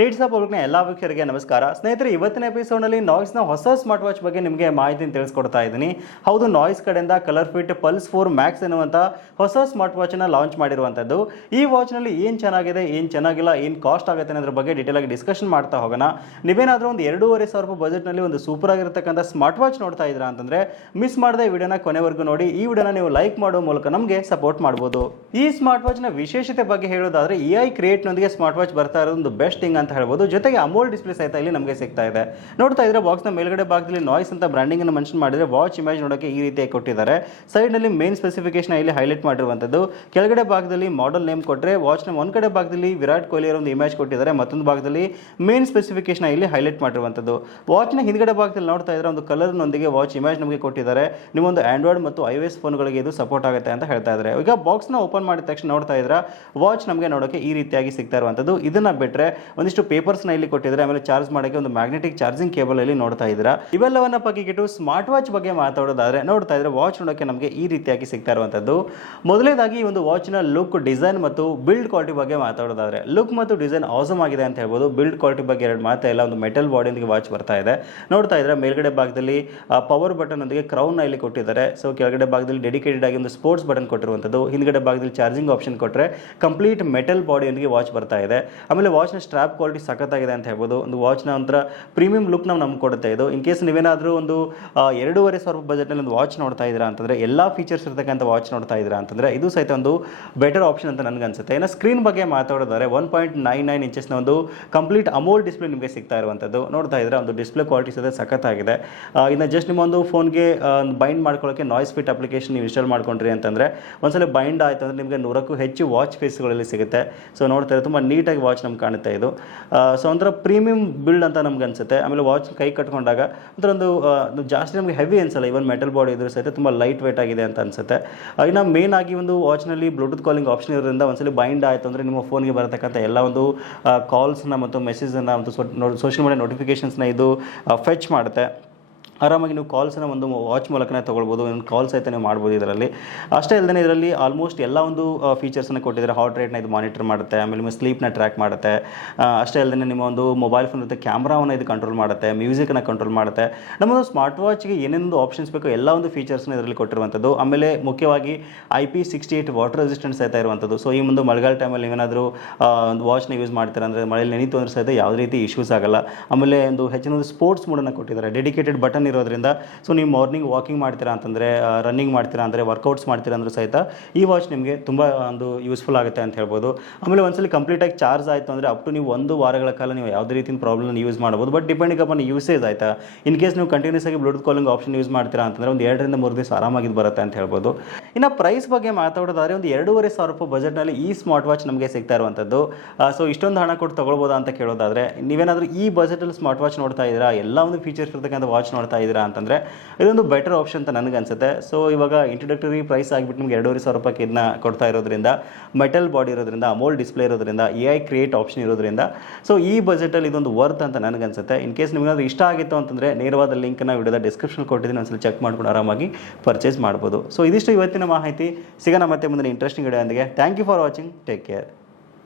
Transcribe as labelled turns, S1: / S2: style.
S1: Needs ಪಬ್ಲಿಕ್ನ ಎಲ್ಲ ವೀಕ್ಷಕರಿಗೆ ನಮಸ್ಕಾರ. ಸ್ನೇಹಿತರೆ, ಇವತ್ತಿನ ಎಪಿಸೋಡ್ನಲ್ಲಿ ನಾಯ್ಸ್ನ ಹೊಸ ಸ್ಮಾರ್ಟ್ ವಾಚ್ ಬಗ್ಗೆ ನಿಮಗೆ ಮಾಹಿತಿ ತಿಳಿಸ್ಕೊಡ್ತಾ ಇದ್ದೀನಿ. ಹೌದು ನಾಯ್ಸ್ ಕಡೆಯಿಂದ Color Fit Pulse four Max ಎನ್ನುವಂಥ ಹೊಸ ಸ್ಮಾರ್ಟ್ ವಾಚನ್ನು ಲಾಂಚ್ ಮಾಡಿರುವಂಥದ್ದು ಈ ವಾಚ್ನಲ್ಲಿ ಏನು ಚೆನ್ನಾಗಿದೆ, ಏನು ಚೆನ್ನಾಗಿಲ್ಲ, ಏನು ಕಾಸ್ಟ್ ಆಗುತ್ತೆ ಅನ್ನೋದ್ರ ಬಗ್ಗೆ ಡೀಟೇಲ್ ಆಗಿ ಡಿಸ್ಕಷನ್ ಮಾಡ್ತಾ ಹೋಗೋಣ. ನೀವೇನಾದರೂ ಒಂದು ಎರಡೂವರೆ ಸಾವಿರ ರೂಪಾಯಿ ಬಜೆಟ್ನಲ್ಲಿ ಒಂದು ಸೂಪರ್ ಆಗಿರತಕ್ಕಂಥ ಸ್ಮಾರ್ಟ್ ವಾಚ್ ನೋಡ್ತಾ ಇದ್ದೀರಾ ಅಂತಂದರೆ ಮಿಸ್ ಮಾಡದೆ ವಿಡಿಯೋನ ಕೊನೆವರೆಗೂ ನೋಡಿ. ಈ ವಿಡಿಯೋನ ನೀವು ಲೈಕ್ ಮಾಡೋ ಮೂಲಕ ನಮಗೆ ಸಪೋರ್ಟ್ ಮಾಡ್ಬೋದು. ಈ ಸ್ಮಾರ್ಟ್ ವಾಚ್ನ ವಿಶೇಷತೆ ಬಗ್ಗೆ ಹೇಳೋದಾದ್ರೆ ಎ ಐ ಕ್ರಿಯೇಟ್ನೊಂದಿಗೆ ಸ್ಮಾರ್ಟ್ ವಾಚ್ ಬರ್ತಾ ಇರೋದು ಒಂದು ಬೆಸ್ಟ್ ಥಿಂಗ್ ಅಂತ ಹೇಳ್ಬೋದು. ಜೊತೆಗೆ ಅಮೋಲ್ ಡಿಸ್ಪ್ಲೇ ಸಹಿತ ಇಲ್ಲಿ ನಮಗೆ ಸಿಗ್ತಾ ಇದೆ. ನೋಡ್ತಾ ಇದ್ರೆ ಬಾಕ್ಸ್ನ ಮೇಲ್ಗಡೆ ಭಾಗದಲ್ಲಿ ನಾಯ್ಸ್ ಅಂತ ಬ್ರ್ಯಾಂಡಿಂಗ್ ಅನ್ನು ಮೆನ್ಷನ್ ಮಾಡಿದ್ರೆ ವಾಚ್ ಇಮೇಜ್ ನೋಡೋಕೆ ಈ ರೀತಿಯಾಗಿ ಕೊಟ್ಟಿದ್ದಾರೆ. ಸೈಡ್ನಲ್ಲಿ ಮೇನ್ ಸ್ಪೆಸಿಫಿಕೇಶನ್ ಇಲ್ಲಿ ಹೈಲೈಟ್ ಮಾಡಿರುವಂಥದ್ದು. ಕೆಳಗಡೆ ಭಾಗದಲ್ಲಿ ಮಾಡೆಲ್ ನೇಮ್ ಕೊಟ್ಟರೆ ವಾಚ್ನ ಒಂದು ಕಡೆ ಭಾಗದಲ್ಲಿ ವಿರಾಟ್ ಕೊಹ್ಲಿ ಅವರ ಒಂದು ಇಮೇಜ್ ಕೊಟ್ಟಿದ್ದಾರೆ. ಮತ್ತೊಂದು ಭಾಗದಲ್ಲಿ ಮೇನ್ ಸ್ಪೆಸಿಫಿಕೇಶನ್ ಇಲ್ಲಿ ಹೈಲೈಟ್ ಮಾಡಿರುವಂಥದ್ದು. ವಾಚ್ನ ಹಿಂದ್ಗಡೆ ಭಾಗದಲ್ಲಿ ನೋಡ್ತಾ ಇದ್ರೆ ಒಂದು ಕಲರ್ನೊಂದಿಗೆ ವಾಚ್ ಇಮೇಜ್ ನಮಗೆ ಕೊಟ್ಟಿದ್ದಾರೆ. ನಿಮ್ಮೊಂದು ಆಂಡ್ರಾಯ್ಡ್ ಮತ್ತು ಐ ಎಸ್ ಫೋನ್ಗಳಿಗೆ ಇದು ಸಪೋರ್ಟ್ ಆಗುತ್ತೆ ಅಂತ ಹೇಳ್ತಾ ಇದ್ದಾರೆ. ಈಗ ಬಾಕ್ಸ್ನ ಓಪನ್ ಮಾಡಿದ ತಕ್ಷಣ ನೋಡ್ತಾ ಇದ್ರೆ ವಾಚ್ ನಮಗೆ ನೋಡೋಕೆ ಈ ರೀತಿಯಾಗಿ ಸಿಗ್ತಾ ಇರುವಂಥದ್ದು. ಇದನ್ನ ಬಿಟ್ಟರೆ ಒಂದಿಷ್ಟು ಪೇಪರ್ಸ್ನ ಇಲ್ಲಿ ಕೊಟ್ಟಿದ್ದಾರೆ. ಆಮೇಲೆ ಚಾರ್ಜ್ ಮಾಡೋಕ್ಕೆ ಒಂದು ಮ್ಯಾಗ್ನೆಟಿಕ್ ಚಾರ್ಜಿಂಗ್ ಕೇಬಲ್ ಅಲ್ಲಿ ನೋಡ್ತಾ ಇದ್ದೀರಾ. ಇವೆಲ್ಲವನ್ನ ಪಕ್ಕಿಗಿಟ್ಟು ಸ್ಮಾರ್ಟ್ ವಾಚ್ ಬಗ್ಗೆ ಮಾತಾಡೋದಾದ್ರೆ ನೋಡ್ತಾ ಇದ್ರೆ ವಾಚ್ ನೋಡೋಕೆ ನಮಗೆ ಈ ರೀತಿಯಾಗಿ ಸಿಗ್ತಾ ಇರುವಂಥದ್ದು. ಮೊದಲನೇದಾಗಿ ಈ ಒಂದು ವಾಚ್ನ ಲುಕ್ ಡಿಸೈನ್ ಮತ್ತು ಬಿಲ್ಡ್ ಕ್ವಾಲಿಟಿ ಬಗ್ಗೆ ಮಾತಾಡೋದಾದ್ರೆ ಲುಕ್ ಮತ್ತು ಡಿಸೈನ್ ಆಸಮ್ ಆಗಿದೆ ಅಂತ ಹೇಳ್ಬೋದು. ಬಿಲ್ಡ್ ಕ್ವಾಲಿಟಿ ಬಗ್ಗೆ ಎರಡು ಮಾತಾ ಇಲ್ಲ, ಒಂದು ಮೆಟಲ್ ಬಾಡಿಯೊಂದಿಗೆ ವಾಚ್ ಬರ್ತಾ ಇದೆ. ನೋಡ್ತಾ ಇದ್ರೆ ಮೇಲ್ಗಡೆ ಭಾಗದಲ್ಲಿ ಪವರ್ ಬಟನ್ ಒಂದಿಗೆ ಕ್ರೌನ್ ಇಲ್ಲಿ ಕೊಟ್ಟಿದ್ದಾರೆ. ಸೊ ಕೆಳಗಡೆ ಭಾಗದಲ್ಲಿ ಡೆಡಿಕೇಟೆಡ್ ಆಗಿ ಒಂದು ಸ್ಪೋರ್ಟ್ಸ್ ಬಟನ್ ಕೊಟ್ಟಿರುವಂಥದ್ದು. ಹಿಂದ್ಗಡೆ ಭಾಗದಲ್ಲಿ ಚಾರ್ಜಿಂಗ್ ಆಪ್ಷನ್ ಕೊಟ್ಟರೆ ಕಂಪ್ಲೀಟ್ ಮೆಟಲ್ ಬಾಡಿಯೊಂದಿಗೆ ವಾಚ್ ಬರ್ತಾ ಇದೆ. ಆಮೇಲೆ ವಾಚ್ನ ಸ್ಟ್ರಾಪ್ ಕ್ವಾಲಿಟಿ ಸಖತ್ತಾಗಿದೆ ಅಂತ ಹೇಳ್ಬೋದು. ಒಂದು ವಾಚ್ನ ಒಂಥರ ಪ್ರೀಮಿಯಂ ಲುಕ್ ನಾವು ನಮ್ಗೆ ಕೊಡುತ್ತೆ ಇದು. ಇನ್ ಕೇಸ್ ನೀವೇನಾದರೂ ಒಂದು ಎರಡೂವರೆ ಸಾವಿರ ಬಜೆಟ್ನಲ್ಲಿ ಒಂದು ವಾಚ್ ನೋಡ್ತಾ ಇದ್ದೀರಾ ಅಂತಂದರೆ, ಎಲ್ಲ ಫೀಚರ್ಸ್ ಇರ್ತಕ್ಕಂಥ ವಾಚ್ ನೋಡ್ತಾ ಇದ್ದೀರಾ ಅಂತಂದರೆ, ಇದು ಸಹಿತ ಒಂದು ಬೆಟರ್ ಆಪ್ಷನ್ ಅಂತ ನನಗೆ ಅನಿಸುತ್ತೆ. ಇನ್ನು ಸ್ಕ್ರೀನ್ ಬಗ್ಗೆ ಮಾತಾಡೋದಾದ್ರೆ ಒನ್ ಪಾಯಿಂಟ್ ನೈನ್ ನೈನ್ ಇಂಚಸ್ನ ಒಂದು ಕಂಪ್ಲೀಟ್ ಅಮೋಲ್ ಡಿಸ್ಪ್ಲೇ ನಿಮಗೆ ಸಿಗ್ತಾ ಇರುವಂಥದ್ದು. ನೋಡ್ತಾ ಇದ್ದರೆ ಒಂದು ಡಿಸ್ಪ್ಲೇ ಕ್ವಾಲಿಟಿ ಸಹಿತ ಸಖತ್ತಾಗಿದೆ. ಇನ್ನು ಜಸ್ಟ್ ನಿಮ್ಮ ಒಂದು ಫೋನ್ಗೆ ಬೈಂಡ್ ಮಾಡ್ಕೊಳ್ಳೋಕ್ಕೆ ನಾಯ್ಸ್ ಫಿಟ್ ಅಪ್ಲಿಕೇಶನ್ ನೀವು ಇನ್ಸ್ಟಾಲ್ ಮಾಡ್ಕೊಂಡ್ರಿ ಅಂತಂದರೆ, ಒಂದ್ಸಲ ಬೈಂಡ್ ಆಯಿತು ಅಂದರೆ ನಿಮಗೆ ನೂರಕ್ಕೂ ಹೆಚ್ಚು ವಾಚ್ ಫೇಸ್ಗಳಲ್ಲಿ ಸಿಗುತ್ತೆ. ಸೊ ನೋಡ್ತಾ ಇದ್ರೆ ತುಂಬ ನೀಟಾಗಿ ವಾಚ್ ನಮ್ಗೆ ಕಾಣುತ್ತೆ ಇದು. ಸೊ ಒಂಥರ ಪ್ರೀಮಿಯಂ ಬಿಲ್ಡ್ ಅಂತ ನಮ್ಗೆ ಅನ್ಸುತ್ತೆ. ಆಮೇಲೆ ವಾಚ್ ಕೈ ಕಟ್ಕೊಂಡಾಗ ಒಂಥರ ಒಂದು ಜಾಸ್ತಿ ನಮಗೆ ಹೆವಿ ಅನ್ಸಲ್ಲ. ಇವನ್ ಮೆಟಲ್ ಬಾಡಿ ಇದ್ರೂ ಸಹಿತ ತುಂಬ ಲೈಟ್ ವೇಟ್ ಆಗಿದೆ ಅಂತ ಅನ್ಸುತ್ತೆ. ಇನ್ನು ಮೇನ್ ಆಗಿ ಒಂದು ವಾಚ್ನಲ್ಲಿ ಬ್ಲೂಟೂತ್ ಕಾಲಿಂಗ್ ಆಪ್ಷನ್ ಇರೋದ್ರಿಂದ ಒಂದ್ಸಲ ಬೈಂಡ್ ಆಯಿತು ಅಂದರೆ ನಿಮ್ಮ ಫೋನ್ಗೆ ಬರತಕ್ಕಂಥ ಎಲ್ಲ ಒಂದು ಕಾಲ್ಸ್ನ ಮತ್ತು ಮೆಸೇಜನ್ನು ಮತ್ತು ಸೋಷಿಯಲ್ ಮೀಡಿಯಾ ನೋಟಿಫಿಕೇಷನ್ಸ್ನ ಇದು ಫೆಚ್ ಮಾಡುತ್ತೆ. ಆರಾಮಾಗಿ ನೀವು ಕಾಲ್ಸನ್ನು ಒಂದು ವಾಚ್ ಮೂಲಕನೇ ತೊಗೊಳ್ಬೋದು ಒಂದು ಕಾಲ್ ಸಹಿತ ನೀವು ಮಾಡ್ಬೋದು ಇದರಲ್ಲಿ. ಅಷ್ಟೇ ಅಲ್ಲದೆ ಇದರಲ್ಲಿ ಆಲ್ಮೋಸ್ಟ್ ಎಲ್ಲ ಒಂದು ಫೀಚರ್ಸನ್ನು ಕೊಟ್ಟಿದ್ದಾರೆ. ಹಾರ್ಟ್ ರೇಟ್ನ ಇದು ಮಾನಿಟರ್ ಮಾಡುತ್ತೆ, ಆಮೇಲೆ ನಿಮ್ಮ ಸ್ಲೀಪ್ನ ಟ್ರ್ಯಾಕ್ ಮಾಡುತ್ತೆ. ಅಷ್ಟೇ ಅಲ್ಲದೆ ನಿಮ್ಮ ಒಂದು ಮೊಬೈಲ್ ಫೋನ್ ಜೊತೆ ಕ್ಯಾಮ್ರಾವನ್ನು ಇದು ಕಂಟ್ರೋಲ್ ಮಾಡುತ್ತೆ ಮ್ಯೂಸಿಕ್ನ ಕಂಟ್ರೋಲ್ ಮಾಡುತ್ತೆ. ನಮ್ಮದು ಸ್ಮಾರ್ಟ್ ವಾಚ್ಗೆ ಏನೇನೊಂದು ಆಪ್ಷನ್ಸ್ ಬೇಕು ಎಲ್ಲ ಒಂದು ಫೀಚರ್ಸ್ನ ಇದರಲ್ಲಿ ಕೊಟ್ಟಿರುವಂಥದ್ದು. ಆಮೇಲೆ ಮುಖ್ಯವಾಗಿ I P sixty eight water resistance ಸಹಿತ ಇರುವಂಥದ್ದು. ಸೊ ಈ ಒಂದು ಮಳೆಗಾಲ ಟೈಮಲ್ಲಿ ಏನಾದರೂ ಒಂದು ವಾಚ್ನ ಯೂಸ್ ಮಾಡ್ತಾರೆ ಅಂದರೆ ಮಳೆಯಲ್ಲಿ ನೆನೀತು ಅಂದ್ರೆ ಸಹಿತ ಯಾವುದೇ ರೀತಿ ಇಶ್ಯೂಸ್ ಆಗಲ್ಲ. ಆಮೇಲೆ ಒಂದು ಹೆಚ್ಚಿನ ಒಂದು ಸ್ಪೋರ್ಟ್ಸ್ ಮೂಡನ್ನು ಕೊಟ್ಟಿದ್ದಾರೆ. ಡೆಡಿಕೇಟೆಡ್ ಬಟನ್ ಇರೋದ್ರಿಂದ ಸೊ ನೀವು ಮಾರ್ನಿಂಗ್ ವಾಕಿಂಗ್ ಮಾಡ್ತೀರಾ ಅಂತಂದರೆ ರನ್ನಿಂಗ್ ಮಾಡ್ತೀರಾ ಅಂದರೆ ವರ್ಕೌಟ್ಸ್ ಮಾಡ್ತೀರಾ ಅಂದರೂ ಸಹಿತ ಈ ವಾಚ್ ನಿಮಗೆ ತುಂಬ ಒಂದು ಯೂಸ್ಫುಲ್ ಆಗುತ್ತೆ ಅಂತ ಹೇಳ್ಬೋದು. ಆಮೇಲೆ ಒಂದ್ಸಲಿ ಕಂಪ್ಲೀಟಾಗಿ ಚಾರ್ಜ್ ಆಯಿತು ಅಂದರೆ ಅಪ್ ಟು ನೀವು ಒಂದು ವಾರಗಳ ಕಾಲ ನೀವು ಯಾವುದೇ ರೀತಿಯ ಪ್ರಾಬ್ಲಮ್ ಯೂಸ್ ಮಾಡ್ಬೋದು. ಬಟ್ ಡಿಪೆಂಡಿಂಗ್ ಅಪಾನ್ ಯೂಸೇಜ್ ಆಯಿತಾ? ಇನ್ ಕೇಸ್ ನೀವು ಕಂಟಿನ್ಯೂಸ್ ಆಗಿ ಬ್ಲೂಟೂತ್ ಕಾಲಿಂಗ್ ಆಪ್ಷನ್ ಯೂಸ್ ಮಾಡ್ತೀರಾ ಅಂತಂದರೆ ಒಂದು ಎರಡರಿಂದ ಮೂರು ದಿವಸ ಆರಾಮಾಗಿ ಬರುತ್ತೆ ಅಂತ ಹೇಳ್ಬೋದು. ಇನ್ನು ಪ್ರೈಸ್ ಬಗ್ಗೆ ಮಾತಾಡೋದಾದ್ರೆ ಒಂದು ಎರಡೂವರೆ ಸಾವಿರ ರೂಪಾಯಿ ಬಜೆಟ್ನಲ್ಲಿ ಈ ಸ್ಮಾರ್ಟ್ ವಾಚ್ ನಮಗೆ ಸಿಗ್ತಾ ಇರುವಂಥದ್ದು ಸೊ ಇಷ್ಟೊಂದು ಹಣ ಕೊಟ್ಟು ತಗೊಳ್ಬೋದಾ ಅಂತ ಕೇಳೋದಾದರೆ, ನೀವೇನಾದರೂ ಈ ಬಜೆಟಲ್ಲಿ ಸ್ಮಾರ್ಟ್ ವಾಚ್ ನೋಡ್ತಾ ಇದ್ದೀರಾ, ಎಲ್ಲ ಒಂದು ಫೀಚರ್ಸ್ ಇರ್ತಕ್ಕಂಥ ವಾಚ್ ನೋಡ್ತಾ ಇದ್ದೀರಾ ಅಂತಂದರೆ ಇದೊಂದು ಬೆಟರ್ ಆಪ್ಷನ್ ಅಂತ ನನಗೆ ಅನ್ಸುತ್ತೆ. ಸೊ ಇವಾಗ ಇಂಟ್ರೊಡಕ್ಟರಿ ಪ್ರೈಸ್ ಆಗಿಬಿಟ್ಟು ನಿಮ್ಗೆ ಎರಡೂವರೆ ಸಾವಿರ ರೂಪಾಯಿ ಇದನ್ನ ಕೊಡ್ತಾ ಇರೋದ್ರಿಂದ ಮೆಟಲ್ ಬಾಡಿ ಇರೋದ್ರಿಂದ ಅಮೋಲ್ ಡಿಸ್ಪ್ಲೇ ಇರೋದ್ರಿಂದ ಎ ಐ ಕ್ರಿಯೇಟ್ ಆಪ್ಷನ್ ಇರೋದ್ರಿಂದ ಸೊ ಈ ಬಜೆಟಲ್ಲಿ ಇದೊಂದು ವರ್ತ್ ಅಂತ ನನಗೆ ಅನ್ಸುತ್ತೆ. ಇನ್ ಕೇಸ್ ನಿಮಗೇನಾದ್ರು ಇಷ್ಟ ಆಗಿತ್ತು ಅಂತಂದರೆ ನೇರವಾದ ಲಿಂಕ್ನ ವಿಡಿಯೋದ ಡಿಸ್ಕ್ರಿಪ್ಷನ್ ಕೊಟ್ಟಿದ್ದೀನಿ, ಒಂದ್ಸಲ ಚೆಕ್ ಮಾಡ್ಕೊಂಡು ಆರಾಮಾಗಿ ಪರ್ಚೇಸ್ ಮಾಡ್ಬೋದು. ಸೊ ಇದಿಷ್ಟು ಇವತ್ತಿನ ಮಾಹಿತಿ. ಸಿಗೋಣ ಮತ್ತೆ ಮುಂದಿನ interesting video thank you for watching take care